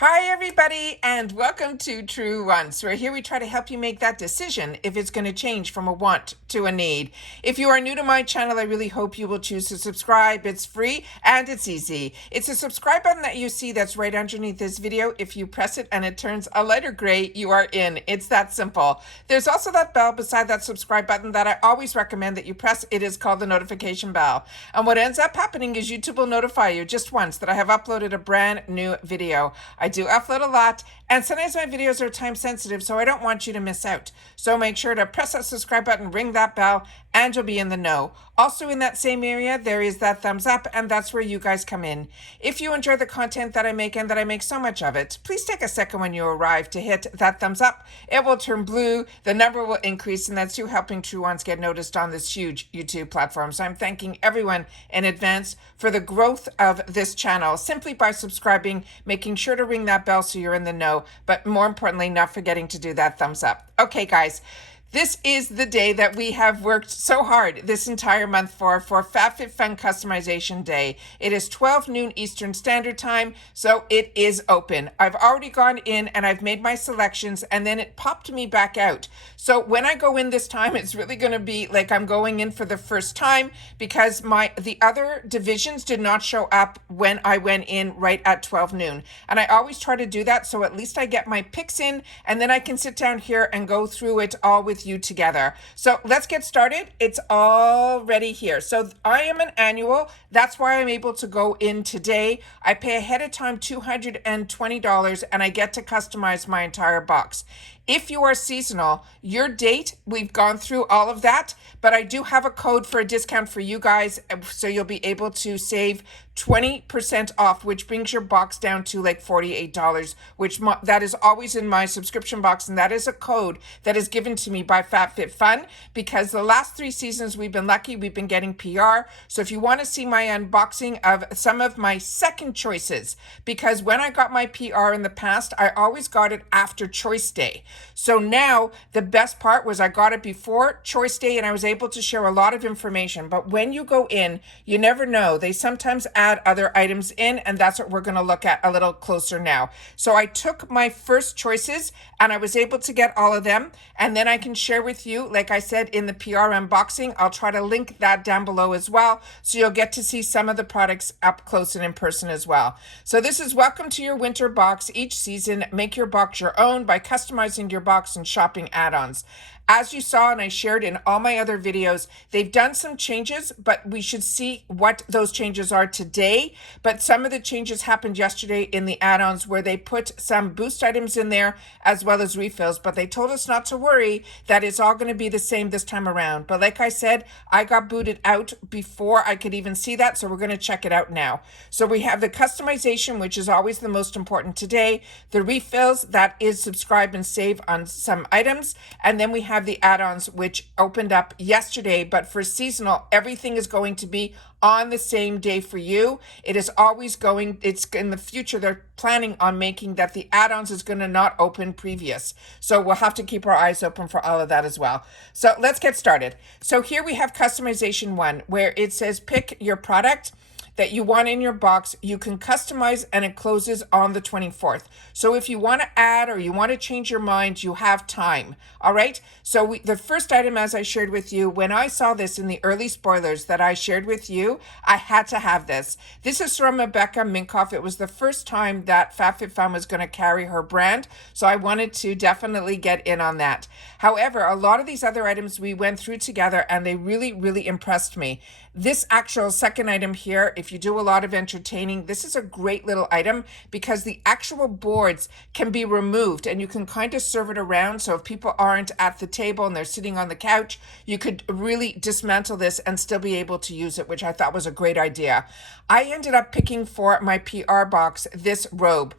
Hi everybody and welcome to True Wants, where here we try to help you make that decision if it's going to change from a want to a need. If you are new to my channel, I really hope you will choose to subscribe. It's free and it's easy. It's a subscribe button that you see that's right underneath this video. If you press it and it turns a lighter gray, you are in. It's that simple. There's also that bell beside that subscribe button that I always recommend that you press. It is called the notification bell. And what ends up happening is YouTube will notify you just once that I have uploaded a brand new video. I do upload a lot, and sometimes my videos are time sensitive, so I don't want you to miss out. So make sure to press that subscribe button, ring that bell, and you'll be in the know. Also in that same area, there is that thumbs up, and that's where you guys come in. If you enjoy the content that I make, and that I make so much of it, please take a second when you arrive to hit that thumbs up. It will turn blue, the number will increase, and that's you helping True Ones get noticed on this huge YouTube platform. So I'm thanking everyone in advance for the growth of this channel simply by subscribing, making sure to ring that bell so you're in the know, but more importantly, not forgetting to do that thumbs up. Okay, guys. This is the day that we have worked so hard this entire month for FABFITFUN Customization Day. It is 12 noon Eastern Standard Time, so it is open. I've already gone in and I've made my selections, and then it popped me back out. So when I go in this time, it's really going to be like I'm going in for the first time, because the other divisions did not show up when I went in right at 12 noon. And I always try to do that, so at least I get my picks in, and then I can sit down here and go through it all with you together. So let's get started. It's already here. So I am an annual. That's why I'm able to go in today. I pay ahead of time $220 and I get to customize my entire box. If you are seasonal, your date, we've gone through all of that, but I do have a code for a discount for you guys, so you'll be able to save 20% off, which brings your box down to like $48, which that is always in my subscription box, and that is a code that is given to me by FABFITFUN, because the last 3 seasons we've been lucky, we've been getting PR. So if you want to see my unboxing of some of my second choices, because when I got my PR in the past, I always got it after Choice Day. So now the best part was I got it before Choice Day and I was able to share a lot of information. But when you go in, you never know. They sometimes add other items in, and that's what we're going to look at a little closer now. So I took my first choices and I was able to get all of them. And then I can share with you, like I said, in the PR unboxing. I'll try to link that down below as well, so you'll get to see some of the products up close and in person as well. So this is welcome to your winter box. Each season, make your box your own by customizing your box and shopping add-ons. As you saw and I shared in all my other videos, they've done some changes, but we should see what those changes are today. But some of the changes happened yesterday in the add-ons, where they put some boost items in there as well as refills, but they told us not to worry, that it's all going to be the same this time around. But like I said, I got booted out before I could even see that, so we're going to check it out now. So we have the customization, which is always the most important today, the refills, that is subscribe and save on some items, and then we have the add-ons, which opened up yesterday. But for seasonal, everything is going to be on the same day for you. It is always going, it's in the future, they're planning on making that the add-ons is going to not open previous. So we'll have to keep our eyes open for all of that as well. So let's get started. So here we have customization 1, where it says pick your product that you want in your box. You can customize, and it closes on the 24th. So if you want to add or you want to change your mind, you have time. All right. So the first item, as I shared with you, when I saw this in the early spoilers that I shared with you, I had to have this. This is from Rebecca Minkoff. It was the first time that FABFITFUN was going to carry her brand. So I wanted to definitely get in on that. However, a lot of these other items we went through together and they really, really impressed me. This actual second item here, if you do a lot of entertaining, this is a great little item because the actual boards can be removed and you can kind of serve it around. So if people aren't at the table and they're sitting on the couch, you could really dismantle this and still be able to use it, which I thought was a great idea. I ended up picking for my PR box this robe,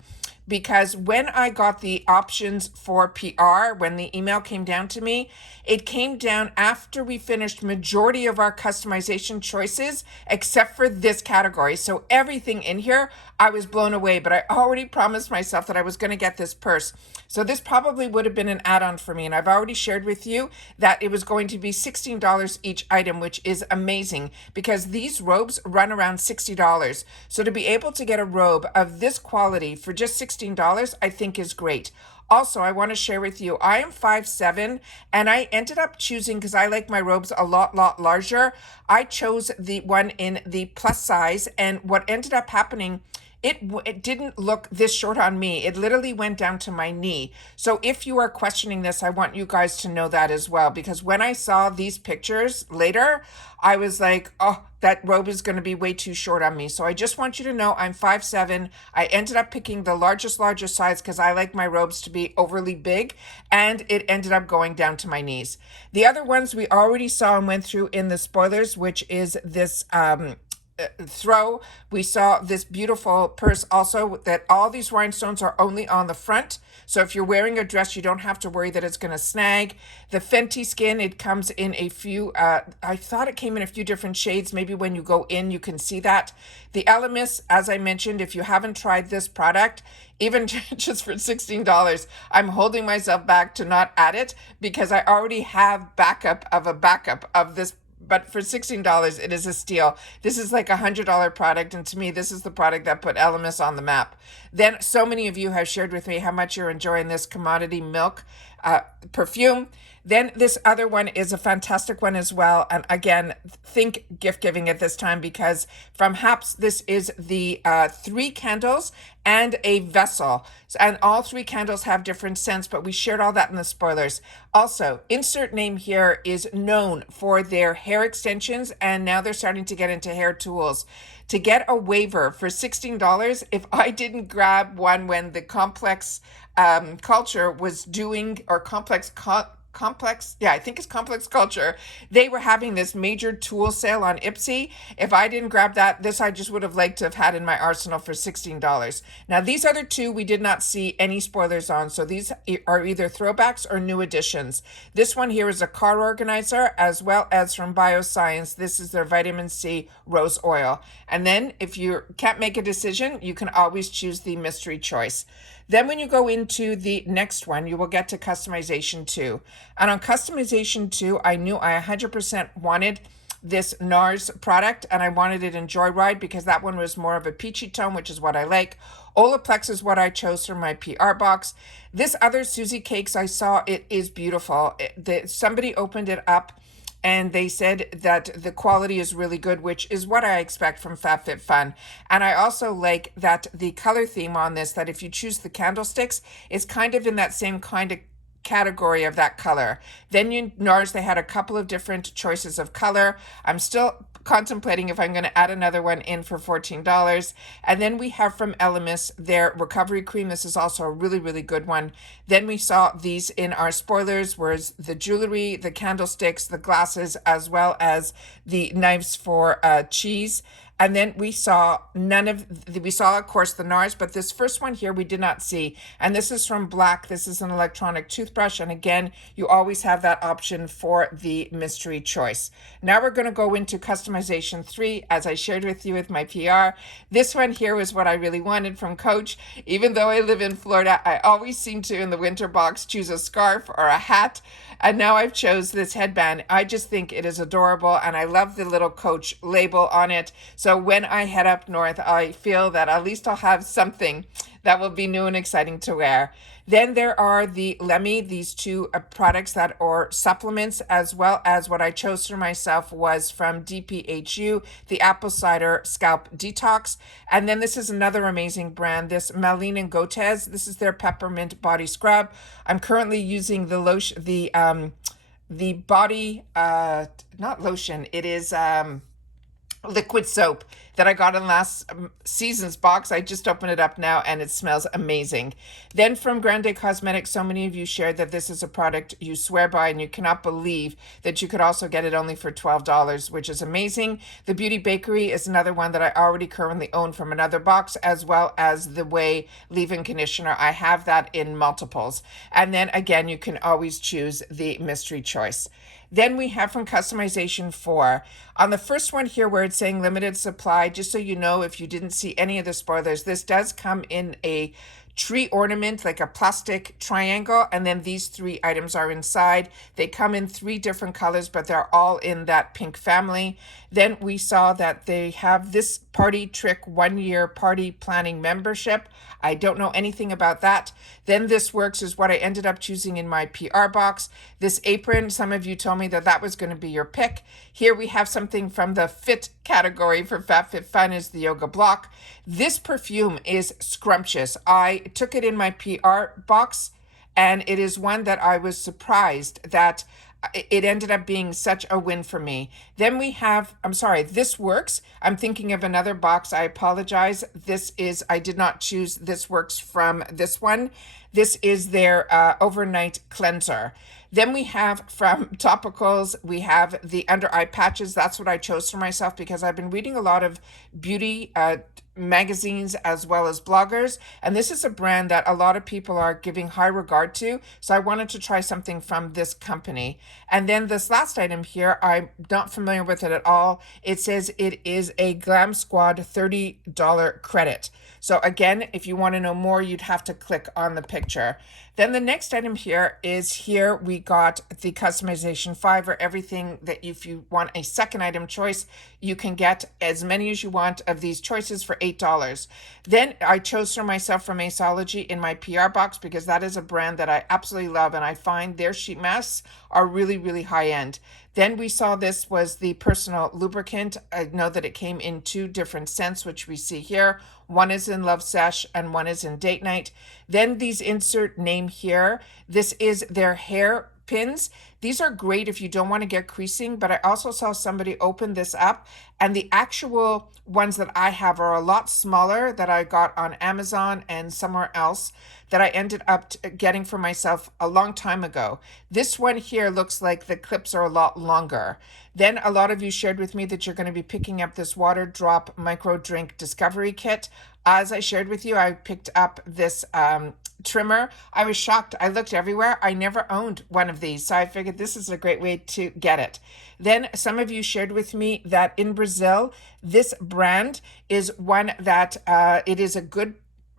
because when I got the options for PR, when the email came down to me, it came down after we finished majority of our customization choices, except for this category. So everything in here I was blown away, but I already promised myself that I was going to get this purse. So this probably would have been an add-on for me. And I've already shared with you that it was going to be $16 each item, which is amazing because these robes run around $60. So to be able to get a robe of this quality for just $16, I think is great. Also, I want to share with you, I am 5'7", and I ended up choosing, because I like my robes a lot larger, I chose the one in the plus size, and what ended up happening, it didn't look this short on me. It literally went down to my knee. So if you are questioning this, I want you guys to know that as well, because when I saw these pictures later, I was like, oh, that robe is going to be way too short on me. So I just want you to know I'm 5'7". I ended up picking the largest size because I like my robes to be overly big, and it ended up going down to my knees. The other ones we already saw and went through in the spoilers, which is this throw. We saw this beautiful purse also, that all these rhinestones are only on the front. So if you're wearing a dress, you don't have to worry that it's going to snag. The Fenty skin, it comes in a few, I thought it came in a few different shades. Maybe when you go in, you can see that. The Elemis, as I mentioned, if you haven't tried this product, even just for $16, I'm holding myself back to not add it because I already have backup of this. But for $16, it is a steal. This is like $100 product, and to me, this is the product that put Elemis on the map. Then so many of you have shared with me how much you're enjoying this commodity milk perfume. Then this other one is a fantastic one as well. And again, think gift giving at this time, because from Haps, this is the 3 candles and a vessel. And all 3 candles have different scents, but we shared all that in the spoilers. Also, insert name here is known for their hair extensions, and now they're starting to get into hair tools. To get a waiver for $16, if I didn't grab one when the Complex Culture was doing, or Complex, yeah, I think it's Complex Culture. They were having this major tool sale on Ipsy. If I didn't grab that, this I just would have liked to have had in my arsenal for $16. Now, these other 2, we did not see any spoilers on. So these are either throwbacks or new additions. This one here is a car organizer, as well as from Bioscience. This is their vitamin C rose oil. And then if you can't make a decision, you can always choose the mystery choice. Then when you go into the next one, you will get to customization 2. And on customization 2, I knew I 100% wanted this NARS product, and I wanted it in Joyride because that one was more of a peachy tone, which is what I like. Olaplex is what I chose for my PR box. This other Susie Cakes I saw, it is beautiful. Somebody opened it up and they said that the quality is really good, which is what I expect from FABFITFUN. And I also like that the color theme on this, that if you choose the candlesticks, is kind of in that same kind of category of that color. Then NARS, they had a couple of different choices of color. I'm still contemplating if I'm going to add another one in for $14. And then we have from Elemis their recovery cream. This is also a really good one. Then we saw these in our spoilers, whereas the jewelry, the candlesticks, the glasses, as well as the knives for cheese. And then we saw of course the NARS, but this first one here we did not see. And this is from Black. This is an electronic toothbrush. And again, you always have that option for the mystery choice. Now we're going to go into customization 3, as I shared with you with my PR. This one here was what I really wanted from Coach. Even though I live in Florida, I always seem to, in the winter box, choose a scarf or a hat. And now I've chose this headband. I just think it is adorable, and I love the little Coach label on it. So when I head up north, I feel that at least I'll have something that will be new and exciting to wear. Then there are the Lemmy, these 2 products that are supplements, as well as what I chose for myself was from DPHU, the Apple Cider Scalp Detox. And then this is another amazing brand, this Malin and Gotez. This is their peppermint body scrub. I'm currently using the lotion, the body, not lotion, it is liquid soap that I got in last season's box. I just opened it up now and it smells amazing. Then from Grande Cosmetics, so many of you shared that this is a product you swear by, and you cannot believe that you could also get it only for $12, which is amazing. The Beauty Bakery is another one that I already currently own from another box, as well as the Way leave-in conditioner. I have that in multiples. And then again, you can always choose the mystery choice. Then we have from customization 4. On the first one here where it's saying limited supply, just so you know, if you didn't see any of the spoilers, this does come in a tree ornament, like a plastic triangle, and then these 3 items are inside. They come in 3 different colors, but they're all in that pink family. Then we saw that they have this Party Trick 1-year party planning membership. I don't know anything about that. Then This Works is what I ended up choosing in my PR box. This apron, some of you told me that that was going to be your pick. Here we have something from the fit category for FABFITFUN is the yoga block. This perfume is scrumptious. I took it in my PR box, and it is one that I was surprised that it ended up being such a win for me. Then we have, I'm sorry, This Works. I'm thinking of another box. I apologize. I did not choose This Works from this one. This is their overnight cleanser. Then we have from topicals, we have the under eye patches. That's what I chose for myself because I've been reading a lot of beauty magazines as well as bloggers. And this is a brand that a lot of people are giving high regard to. So I wanted to try something from this company. And then this last item here, I'm not familiar with it at all. It says it is a Glam Squad $30 credit. So again, if you want to know more, you'd have to click on the picture. Then the next item here we got the customization 5 or everything that if you want a second item choice, you can get as many as you want of these choices for $8. Then I chose for myself from Aceology in my PR box because that is a brand that I absolutely love and I find their sheet masks are really, really high end. Then we saw this was the personal lubricant. I know that it came in 2 different scents, which we see here. One is in Love Sesh and one is in Date Night. Then these insert name here. This is their hair pins. These are great if you don't want to get creasing, but I also saw somebody open this up and the actual ones that I have are a lot smaller that I got on Amazon and somewhere else that I ended up getting for myself a long time ago. This one here looks like the clips are a lot longer. Then a lot of you shared with me that you're going to be picking up this water drop micro drink discovery kit. As I shared with you, I picked up this trimmer. I was shocked. I looked everywhere. I never owned one of these. So I figured this is a great way to get it. Then some of you shared with me that in Brazil, this brand is one that it is a good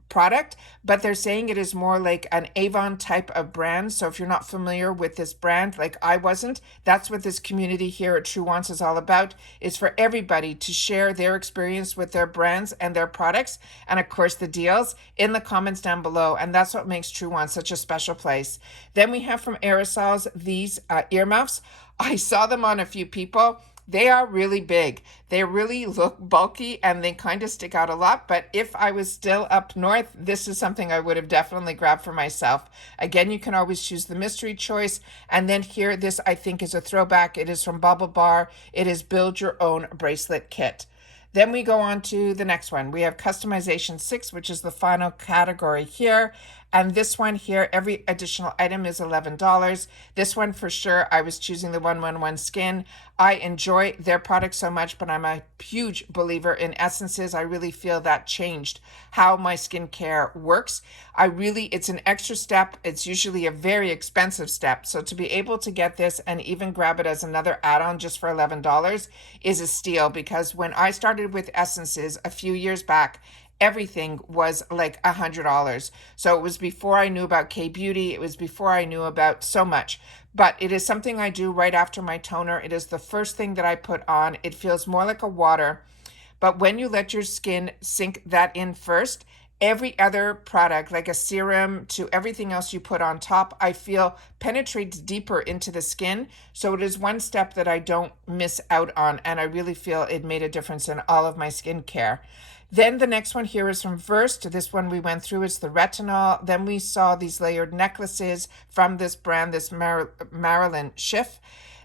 product, but they're saying it is more like an Avon type of brand. So if you're not familiar with this brand, like I wasn't, that's what this community here at True Wants is all about, is for everybody to share their experience with their brands and their products, and of course the deals in the comments down below. And that's what makes True Wants such a special place. Then we have from Aerosols these earmuffs. I saw them on a few people. They are really big. They really look bulky and they kind of stick out a lot. But if I was still up north, this is something I would have definitely grabbed for myself. Again, you can always choose the mystery choice. And then here, this I think is a throwback. It is from Bubble Bar. It is Build Your Own Bracelet Kit. Then we go on to the next one. We have customization 6, which is the final category here. And this one here, every additional item is $11. This one for sure, I was choosing the 111 Skin. I enjoy their products so much, but I'm a huge believer in essences. I really feel that changed how my skincare works. It's an extra step. It's usually a very expensive step. So to be able to get this and even grab it as another add-on just for $11 is a steal, because when I started with essences a few years back, everything was like $100. So it was before I knew about K-Beauty. It was before I knew about so much. But it is something I do right after my toner. It is the first thing that I put on. It feels more like a water. But when you let your skin sink that in first, every other product, like a serum to everything else you put on top, I feel penetrates deeper into the skin. So it is one step that I don't miss out on. And I really feel it made a difference in all of my skincare. Then the next one here is from Versed. This one we went through is the retinol. Then we saw these layered necklaces from this brand, this Marilyn Schiff.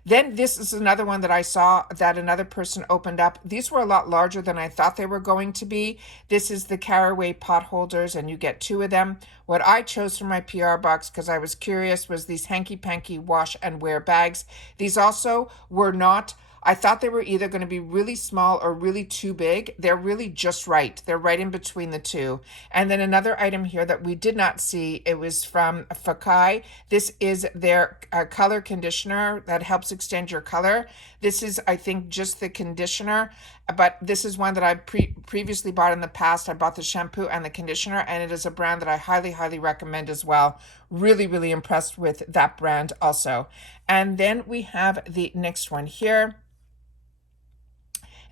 Then this is another one that I saw that another person opened up. These were a lot larger than I thought they were going to be. This is the Caraway pot holders, and you get 2 of them. What I chose for my PR box, because I was curious, was these hanky panky wash and wear bags. These also were not, I thought they were either going to be really small or really too big. They're really just right. They're right in between the two. And then another item here that we did not see, it was from Fakai. This is their color conditioner that helps extend your color. This is, I think, just the conditioner. but this is one that I previously bought in the past. I bought the shampoo and the conditioner, and it is a brand that I highly, highly recommend as well. Really, really impressed with that brand also. And then we have the next one here,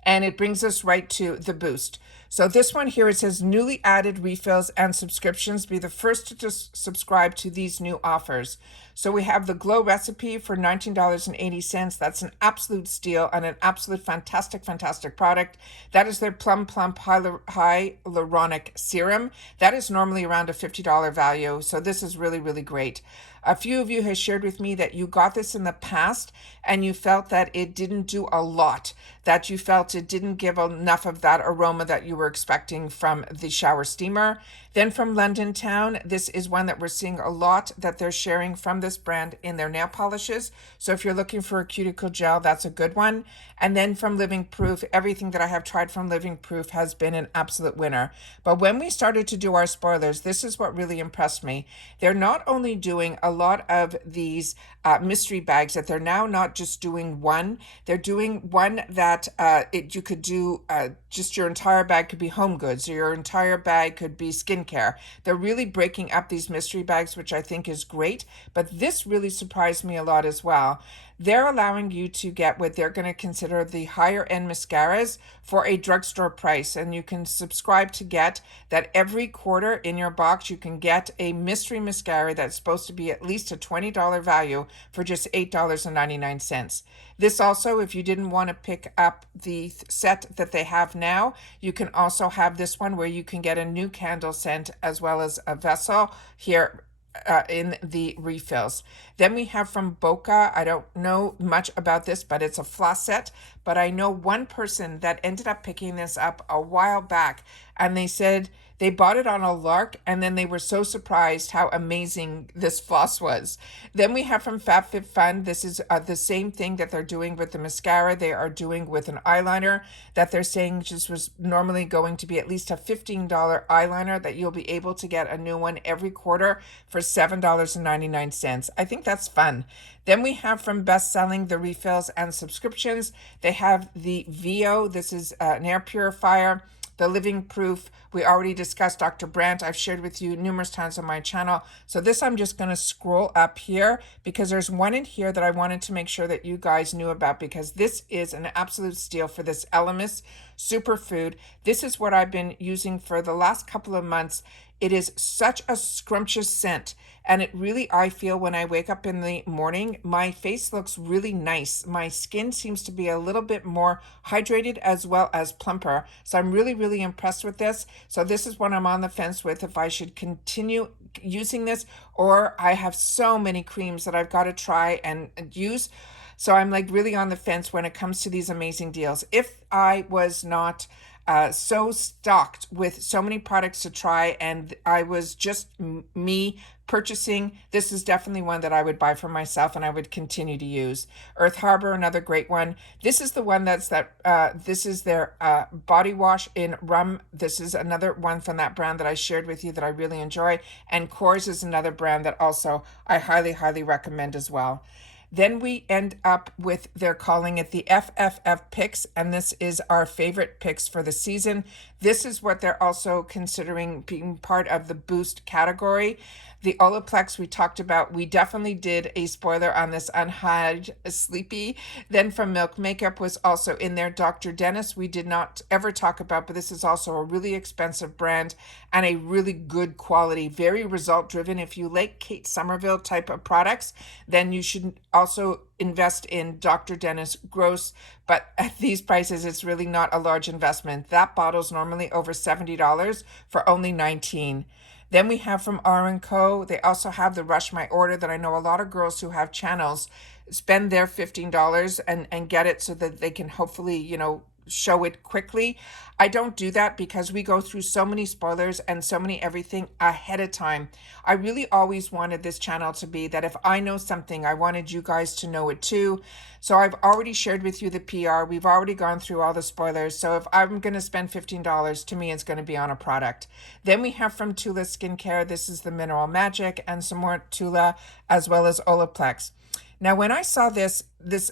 and it brings us right to the Boost. So this one here, it says newly added refills and subscriptions. Be the first to just subscribe to these new offers. So we have the Glow recipe for $19.80. That's an absolute steal and an absolute fantastic, fantastic product. That is their Plum Plump Hyaluronic Serum. That is normally around a $50 value. So this is really, really great. A few of you have shared with me that you got this in the past and you felt that it didn't do a lot, that you felt it didn't give enough of that aroma that you were expecting from the shower steamer. Then from London Town, this is one that we're seeing a lot that they're sharing from this brand in their nail polishes. So if you're looking for a cuticle gel, that's a good one. And then from Living Proof, everything that I have tried from Living Proof has been an absolute winner. But when we started to do our spoilers, this is what really impressed me. They're not only doing a lot of these mystery bags, that they're now not just doing one, they're doing one that you could do just your entire bag could be home goods, or your entire bag could be skincare. They're really breaking up these mystery bags, which I think is great. But this really surprised me a lot as well. They're allowing you to get what they're going to consider the higher end mascaras for a drugstore price. And you can subscribe to get that every quarter in your box. You can get a mystery mascara that's supposed to be at least a $20 value for just $8.99. This also, if you didn't want to pick up the set that they have now, you can also have this one where you can get a new candle scent as well as a vessel here in the refills. Then we have from Boca. I don't know much about this, but it's a floss set. But I know one person that ended up picking this up a while back, and they said they bought it on a lark, and then they were so surprised how amazing this floss was. Then we have from FABFITFUN. This is the same thing that they're doing with the mascara. They are doing with an eyeliner that they're saying just was normally going to be at least a $15 eyeliner, that you'll be able to get a new one every quarter for $7.99. I think that's fun. Then we have from Best Selling the refills and subscriptions. They have the VO. This is an air purifier. The Living Proof, we already discussed Dr. Brandt. I've shared with you numerous times on my channel. So this I'm just going to scroll up here because there's one in here that I wanted to make sure that you guys knew about, because this is an absolute steal for this Elemis Superfood. This is what I've been using for the last couple of months. It is such a scrumptious scent. And it really, I feel when I wake up in the morning, my face looks really nice. My skin seems to be a little bit more hydrated as well as plumper. So I'm really, really impressed with this. So this is what I'm on the fence with, if I should continue using this, or I have so many creams that I've got to try and use. So I'm like really on the fence when it comes to these amazing deals. If I was not so stocked with so many products to try, and I was just me purchasing, this is definitely one that I would buy for myself and I would continue to use. Earth Harbor, another great one. This is the one that's this is their body wash in rum. This is another one from that brand that I shared with you that I really enjoy. And Kors is another brand that also I highly, highly recommend as well. Then we end up with, they're calling it the FFF picks, and this is our favorite picks for the season. This is what they're also considering being part of the Boost category. The Olaplex we talked about, we definitely did a spoiler on this Unhide Sleepy. Then from Milk Makeup was also in there. Dr. Dennis we did not ever talk about, but this is also a really expensive brand and a really good quality, very result driven. If you like Kate Somerville type of products, then you should also invest in Dr. Dennis Gross, but at these prices, it's really not a large investment. That bottle's normally over $70 for only $19. Then we have from R & Co. They also have the Rush My Order that I know a lot of girls who have channels spend their $15 and get it so that they can hopefully, you know, show it quickly. I don't do that because we go through so many spoilers and so many everything ahead of time. I really always wanted this channel to be that if I know something, I wanted you guys to know it too. So I've already shared with you the PR. We've already gone through all the spoilers. So if I'm going to spend $15, to me, it's going to be on a product. Then we have from Tula Skincare. This is the Mineral Magic and some more Tula as well as Olaplex. Now, when I saw this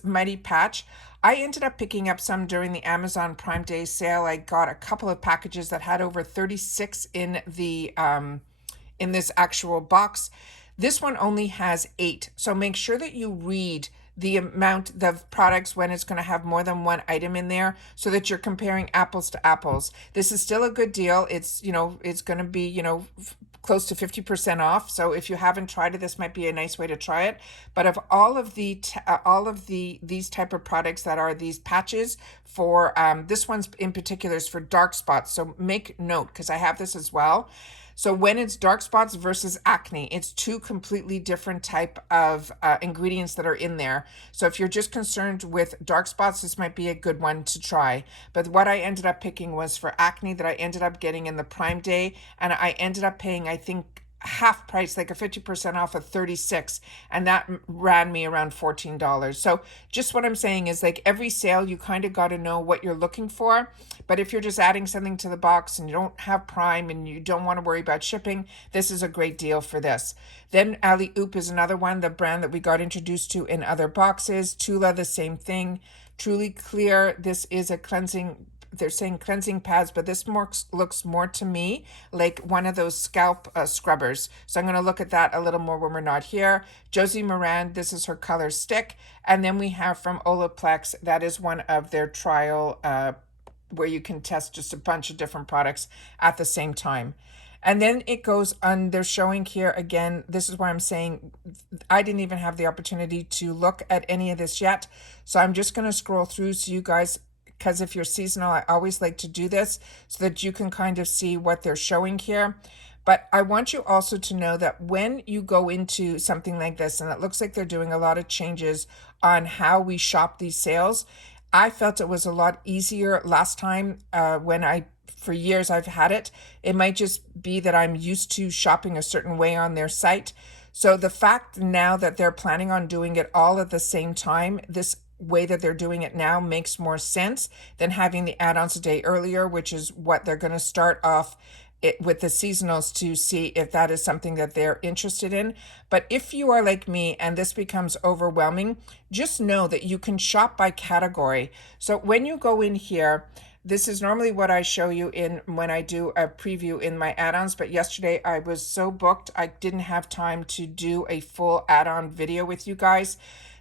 Mighty Patch, I ended up picking up some during the Amazon Prime Day sale. I got a couple of packages that had over 36 in this actual box. This one only has 8. So make sure that you read the amount of products when it's going to have more than one item in there so that you're comparing apples to apples. This is still a good deal. It's, it's going to be, close to 50% off. So if you haven't tried it, this might be a nice way to try it. But of all of these type of products that are these patches for this one's in particular is for dark spots. So make note because I have this as well. So when it's dark spots versus acne, it's two completely different type of ingredients that are in there. So if you're just concerned with dark spots, this might be a good one to try. But what I ended up picking was for acne that I ended up getting in the Prime Day, and I ended up paying, I think, half price, like a 50% off of 36, and that ran me around $14. So just what I'm saying is, like, every sale you kind of got to know what you're looking for. But if you're just adding something to the box and you don't have Prime and you don't want to worry about shipping, this is a great deal for this. Then Alley Oop is another one, the brand that we got introduced to in other boxes. Tula, the same thing. Truly Clear, this is a cleansing, they're saying cleansing pads, but this looks more to me like one of those scalp scrubbers. So I'm going to look at that a little more when we're not here. Josie Moran, this is her color stick. And then we have from Olaplex, that is one of their trial where you can test just a bunch of different products at the same time. And then it goes on, they're showing here again, this is why I'm saying I didn't even have the opportunity to look at any of this yet. So I'm just going to scroll through so you guys, because if you're seasonal, I always like to do this so that you can kind of see what they're showing here. But I want you also to know that when you go into something like this, and it looks like they're doing a lot of changes on how we shop these sales, I felt it was a lot easier last time when for years I've had it. It might just be that I'm used to shopping a certain way on their site. So the fact now that they're planning on doing it all at the same time, this way that they're doing it now makes more sense than having the add-ons a day earlier, which is what they're going to start off with the seasonals to see if that is something that they're interested in. But if you are like me and this becomes overwhelming, just know that you can shop by category. So when you go in here, this is normally what I show you in when I do a preview in my add-ons, but yesterday I was so booked I didn't have time to do a full add-on video with you guys.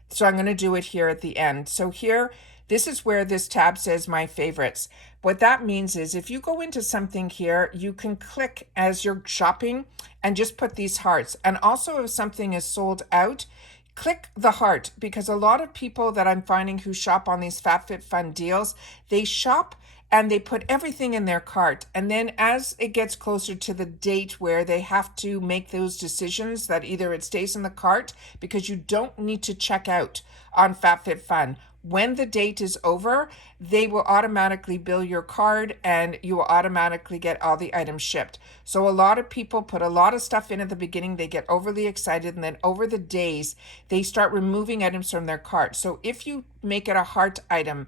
So I'm going to do it here at the end. So here, this is where this tab says my favorites. What that means is if you go into something here, you can click as you're shopping and just put these hearts. And also if something is sold out, click the heart, because a lot of people that I'm finding who shop on these FABFITFUN deals, they shop and they put everything in their cart. And then as it gets closer to the date where they have to make those decisions, that either it stays in the cart, because you don't need to check out on FABFITFUN. When the date is over, they will automatically bill your card and you will automatically get all the items shipped. So a lot of people put a lot of stuff in at the beginning, they get overly excited, and then over the days, they start removing items from their cart. So if you make it a heart item,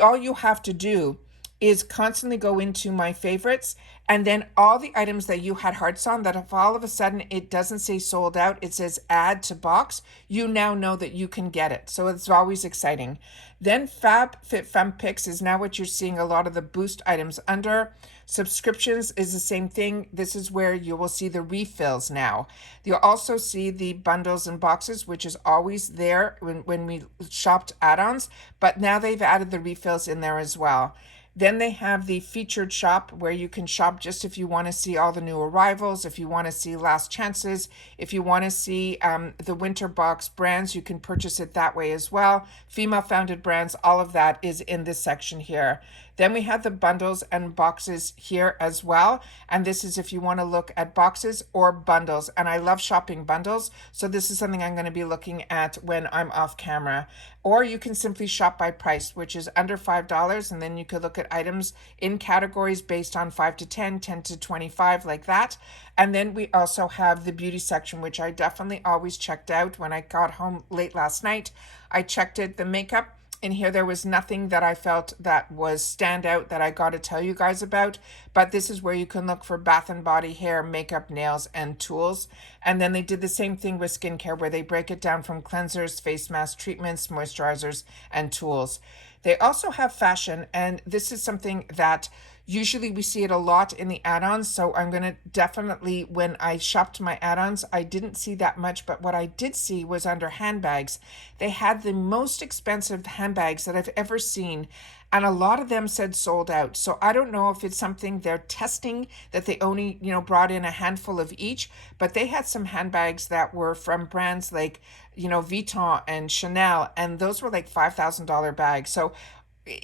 all you have to do is constantly go into my favorites, and then all the items that you had hearts on, that if all of a sudden it doesn't say sold out, it says add to box, you now know that you can get it. So it's always exciting. Then FABFITFUN Picks is now what you're seeing a lot of the boost items under. Subscriptions is the same thing. This is where you will see the refills now. You'll also see the bundles and boxes, which is always there when we shopped add-ons, but now they've added the refills in there as well. Then they have the featured shop where you can shop just if you want to see all the new arrivals, if you want to see last chances, if you want to see the winter box brands, you can purchase it that way as well. Female founded brands, all of that is in this section here. Then we have the bundles and boxes here as well. And this is if you want to look at boxes or bundles. And I love shopping bundles. So this is something I'm going to be looking at when I'm off camera. Or you can simply shop by price, which is under $5. And then you could look at items in categories based on 5 to 10, 10 to 25, like that. And then we also have the beauty section, which I definitely always checked out when I got home late last night. I checked it, the makeup. in here, there was nothing that I felt that was stand out that I got to tell you guys about, but this is where you can look for Bath and Body hair, makeup, nails, and tools. And then they did the same thing with skincare where they break it down from cleansers, face masks, treatments, moisturizers, and tools. They also have fashion, and this is something that usually we see it a lot in the add-ons. So I'm going to definitely, when I shopped my add-ons, I didn't see that much, but what I did see was under handbags. They had the most expensive handbags that I've ever seen, and a lot of them said sold out. So I don't know if it's something they're testing, that they only, brought in a handful of each, but they had some handbags that were from brands like, Vuitton and Chanel, and those were like $5,000 bags. So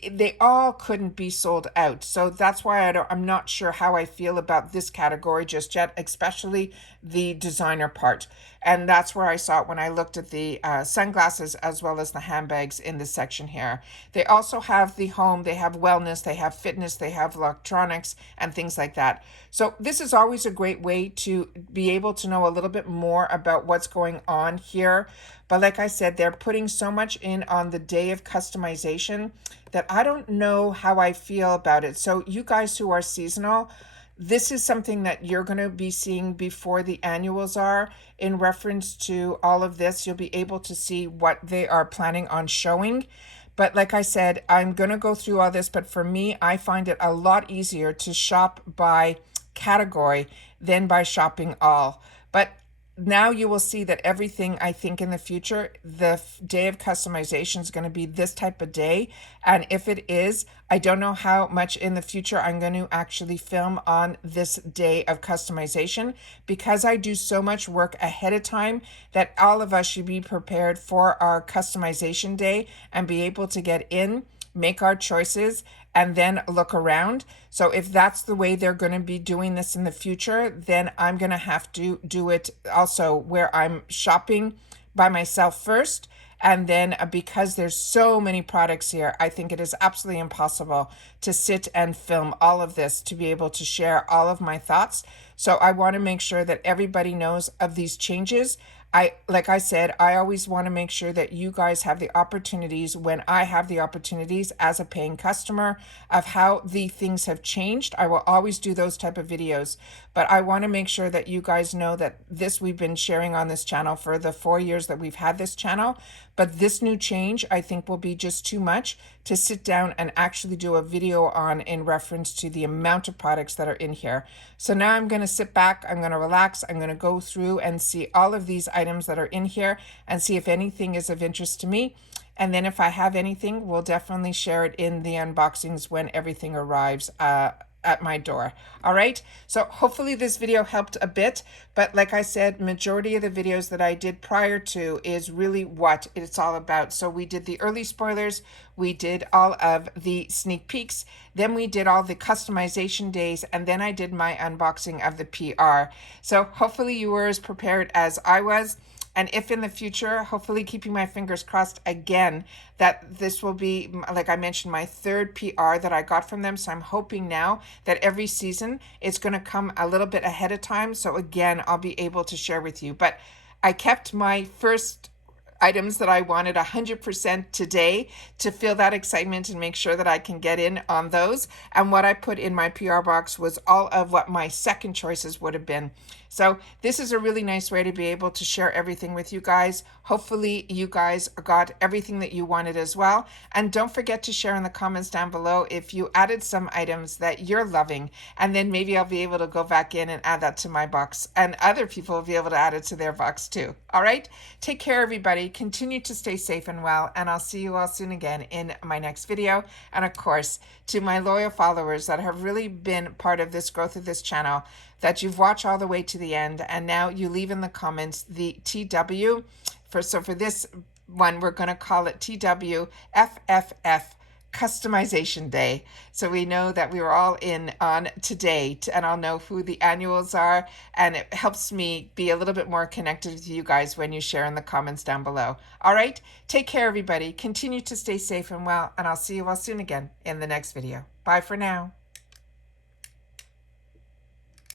they all couldn't be sold out. So that's why I'm not sure how I feel about this category just yet, especially the designer part. And that's where I saw it when I looked at the sunglasses as well as the handbags in this section here. They also have the home, they have wellness, they have fitness, they have electronics and things like that. So this is always a great way to be able to know a little bit more about what's going on here. But like I said, they're putting so much in on the day of customization that I don't know how I feel about it. So you guys who are seasonal, this is something that you're going to be seeing before the annuals are. In reference to all of this, you'll be able to see what they are planning on showing. But like I said, I'm going to go through all this, but for me, I find it a lot easier to shop by category than by shopping all. But now you will see that everything, I think in the future, the day of customization is going to be this type of day. And if it is, I don't know how much in the future I'm going to actually film on this day of customization, because I do so much work ahead of time that all of us should be prepared for our customization day and be able to get in, make our choices, and then look around. So if that's the way they're going to be doing this in the future, then I'm going to have to do it also where I'm shopping by myself first. And then because there's so many products here, I think it is absolutely impossible to sit and film all of this to be able to share all of my thoughts. So I want to make sure that everybody knows of these changes. Like I said, I always want to make sure that you guys have the opportunities when I have the opportunities as a paying customer of how the things have changed. I will always do those type of videos, but I want to make sure that you guys know that this we've been sharing on this channel for the 4 years that we've had this channel. But this new change, I think, will be just too much to sit down and actually do a video on in reference to the amount of products that are in here. So now I'm going to sit back, I'm going to relax, I'm going to go through and see all of these items that are in here and see if anything is of interest to me. And then if I have anything, we'll definitely share it in the unboxings when everything arrives at my door. All right, so hopefully this video helped a bit, but like I said, majority of the videos that I did prior to is really what it's all about. So we did the early spoilers, we did all of the sneak peeks, then we did all the customization days, and then I did my unboxing of the PR. So hopefully you were as prepared as I was. And if in the future, hopefully keeping my fingers crossed again, that this will be, like I mentioned, my third PR that I got from them. So I'm hoping now that every season it's going to come a little bit ahead of time. So again, I'll be able to share with you. But I kept my first items that I wanted 100% today to feel that excitement and make sure that I can get in on those. And what I put in my PR box was all of what my second choices would have been. So this is a really nice way to be able to share everything with you guys. Hopefully you guys got everything that you wanted as well. And don't forget to share in the comments down below if you added some items that you're loving. And then maybe I'll be able to go back in and add that to my box. And other people will be able to add it to their box too. All right? Take care, everybody. Continue to stay safe and well. And I'll see you all soon again in my next video. And of course, to my loyal followers that have really been part of this growth of this channel, that you've watched all the way to the end, and now you leave in the comments the TW. So for this one, we're going to call it TW FFF Customization Day. So we know that we were all in on today, and I'll know who the annuals are, and it helps me be a little bit more connected with you guys when you share in the comments down below. All right, take care, everybody. Continue to stay safe and well, and I'll see you all soon again in the next video. Bye for now.